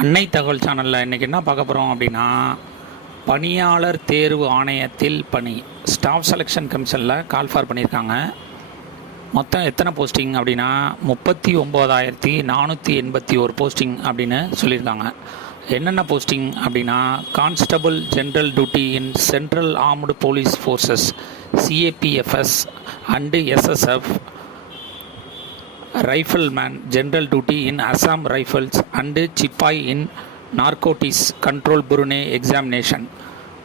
அன்னை தகவல் சேனலில் இன்றைக்கி என்ன பார்க்க போகிறோம் அப்படின்னா, பணியாளர் தேர்வு ஆணையத்தில் பணி ஸ்டாஃப் செலெக்ஷன் கமிஷனில் கால் ஃபார் பண்ணியிருக்காங்க. மொத்தம் எத்தனை போஸ்டிங் அப்படின்னா 39,481 போஸ்டிங் அப்படின்னு சொல்லியிருக்காங்க. என்னென்ன போஸ்டிங் அப்படின்னா, constable general duty in central armed police forces CAPFs and SSF, Rifleman General Duty in Assam Rifles and Chipai in Narcotics Control Bureau Examination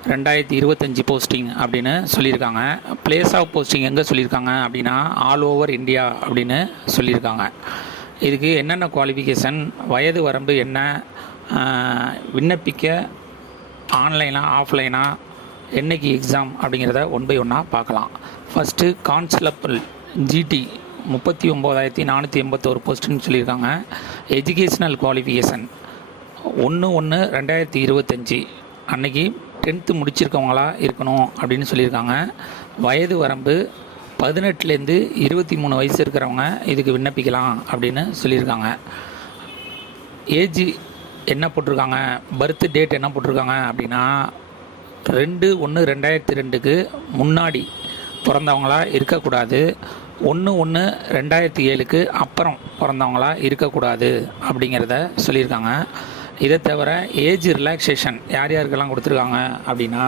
2025 posting அப்படின்னு சொல்லியிருக்காங்க. பிளேஸ் ஆஃப் போஸ்டிங் எங்கே சொல்லியிருக்காங்க அப்படின்னா ஆல் ஓவர் இந்தியா அப்படின்னு சொல்லியிருக்காங்க. இதுக்கு என்னென்ன qualification, வயது வரம்பு என்ன, விண்ணப்பிக்க ஆன்லைனாக ஆஃப்லைனாக, என்னைக்கு எக்ஸாம் அப்படிங்கிறத ஒன் பை ஒன்னாக பார்க்கலாம். ஃபஸ்ட்டு கான்ஸ்டபிள் ஜிடி 39,481 போஸ்ட்டுன்னு சொல்லியிருக்காங்க. எஜுகேஷ்னல் குவாலிஃபிகேஷன் 1/1/2025 அன்றைக்கி 10th முடிச்சிருக்கவங்களா இருக்கணும் அப்படின்னு சொல்லியிருக்காங்க. வயது வரம்பு 18லேருந்து 23 வயசு இருக்கிறவங்க இதுக்கு விண்ணப்பிக்கலாம் அப்படின்னு சொல்லியிருக்காங்க. ஏஜ் என்ன போட்டிருக்காங்க, பர்த் டேட் என்ன போட்டிருக்காங்க அப்படின்னா 2/1/2002க்கு முன்னாடி பிறந்தவங்களா இருக்கக்கூடாது, 1/1/2007க்கு அப்புறம் பிறந்தவங்களா இருக்கக்கூடாது அப்படிங்கிறத சொல்லியிருக்காங்க. இதை தவிர ஏஜ் ரிலாக்ஸேஷன் யார் யாருக்கெல்லாம் கொடுத்துருக்காங்க அப்படின்னா,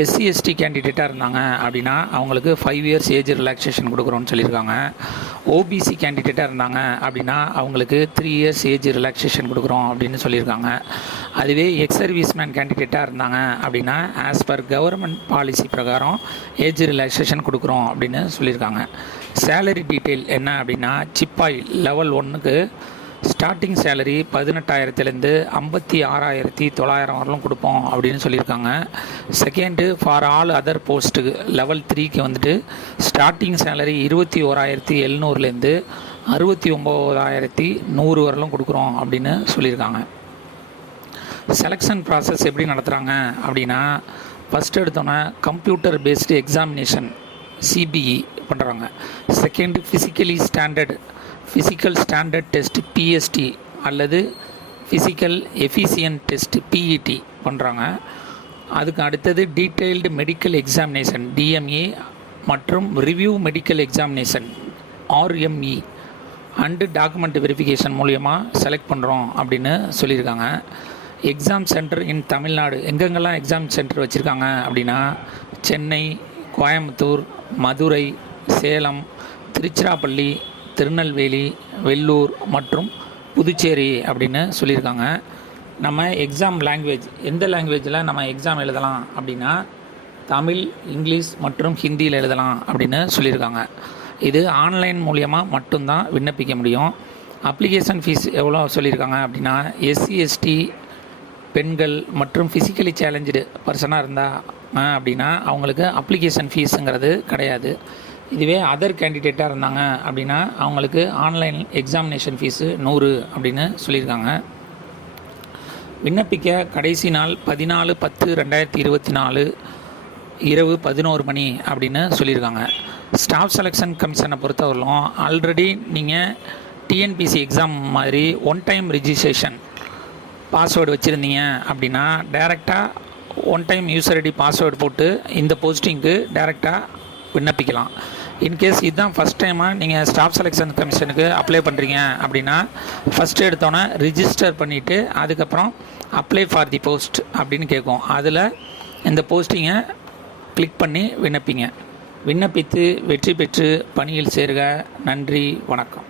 எஸ்சி எஸ்டி கேண்டிடேட்டாக இருந்தாங்க அப்படின்னா அவங்களுக்கு 5 years ஏஜ் ரிலாக்ஸேஷன் கொடுக்குறோன்னு சொல்லியிருக்காங்க. ஓபிசி கேண்டிடேட்டாக இருந்தாங்க அப்படின்னா அவங்களுக்கு 3 years ஏஜ் ரிலாக்ஸேஷன் கொடுக்குறோம் அப்படின்னு சொல்லியிருக்காங்க. அதுவே எக்ஸ் சர்வீஸ்மேன் கேண்டிடேட்டாக இருந்தாங்க அப்படின்னா ஆஸ் பர் கவர்மெண்ட் பாலிசி பிரகாரம் ஏஜ் ரிலாக்ஸேஷன் கொடுக்குறோம் அப்படின்னு சொல்லியிருக்காங்க. சேலரி டீட்டெயில் என்ன அப்படின்னா, சிப்பாய் லெவல் 1க்கு ஸ்டார்டிங் சேலரி 18,000லேருந்து 56,900 வரலும் கொடுப்போம் அப்படின்னு சொல்லியிருக்காங்க. செகண்டு ஃபார் ஆல் அதர் போஸ்ட்டுக்கு லெவல் 3க்கு வந்துட்டு ஸ்டார்டிங் சேலரி 21,700லேருந்து 69,100 வரலும் கொடுக்குறோம் அப்படின்னு சொல்லியிருக்காங்க. செலெக்ஷன் ப்ராசஸ் எப்படி நடத்துகிறாங்க அப்படின்னா, ஃபஸ்ட்டு எடுத்தோன்னே கம்ப்யூட்டர் பேஸ்டு எக்ஸாமினேஷன் சிபிஇ பண்ணுறாங்க. Second physical standard test PST அல்லது ஃபிசிக்கல் எஃபிசியன்ட் டெஸ்ட் பிஇடி பண்ணுறாங்க. அதுக்கு அடுத்தது டீட்டெயில்டு மெடிக்கல் எக்ஸாமினேஷன் டிஎம்ஏ மற்றும் review medical examination RME and document verification மூலியமாக செலக்ட் பண்ணுறோம் அப்படின்னு சொல்லியிருக்காங்க. எக்ஸாம் சென்டர் இன் தமிழ்நாடு எங்கெங்கெல்லாம் எக்ஸாம் சென்டர் வச்சுருக்காங்க அப்படின்னா, சென்னை, கோயம்புத்தூர், மதுரை, சேலம், திருச்சிராப்பள்ளி, திருநெல்வேலி, வெள்ளூர் மற்றும் புதுச்சேரி அப்படின்னு சொல்லியிருக்காங்க. நம்ம எக்ஸாம் லாங்குவேஜ் எந்த லாங்குவேஜில் நம்ம எக்ஸாம் எழுதலாம் அப்படின்னா தமிழ், இங்கிலீஷ் மற்றும் ஹிந்தியில் எழுதலாம் அப்படின்னு சொல்லியிருக்காங்க. இது ஆன்லைன் மூலியமாக மட்டும்தான் விண்ணப்பிக்க முடியும். அப்ளிகேஷன் ஃபீஸ் எவ்வளோ சொல்லியிருக்காங்க அப்படின்னா, எஸ்சி எஸ்டி பெண்கள் மற்றும் ஃபிசிக்கலி சேலஞ்சு பர்சனாக இருந்தால் அப்படின்னா அவங்களுக்கு அப்ளிகேஷன் ஃபீஸுங்கிறது கிடையாது. இதுவே அதர் கேண்டிடேட்டாக இருந்தாங்க அப்படின்னா அவங்களுக்கு ஆன்லைன் எக்ஸாமினேஷன் ஃபீஸு 100 அப்படின்னு சொல்லியிருக்காங்க. விண்ணப்பிக்க கடைசி நாள் 14/10/2024 இரவு 11 மணி அப்படின்னு சொல்லியிருக்காங்க. ஸ்டாஃப் செலெக்ஷன் கமிஷனை பொறுத்தவரையிலும் ஆல்ரெடி நீங்கள் டிஎன்பிசி எக்ஸாம் மாதிரி ஒன் டைம் ரிஜிஸ்ட்ரேஷன் பாஸ்வேர்டு வச்சுருந்தீங்க அப்படின்னா டைரெக்டாக one time user ID password போட்டு இந்த போஸ்டிங்க்கு டைரெக்டாக விண்ணப்பிக்கலாம். இன்கேஸ் இதுதான் ஃபஸ்ட் டைமாக நீங்கள் ஸ்டாஃப் செலெக்ஷன் கமிஷனுக்கு அப்ளை பண்ணுறீங்க அப்படின்னா ஃபஸ்ட்டு எடுத்தோன்னே ரிஜிஸ்டர் பண்ணிவிட்டு அதுக்கப்புறம் அப்ளை ஃபார் தி போஸ்ட் அப்படின்னு கேட்கும். அதில் இந்த போஸ்டிங்கை கிளிக் பண்ணி விண்ணப்பித்து வெற்றி பெற்று பணியில் சேருக. நன்றி, வணக்கம்.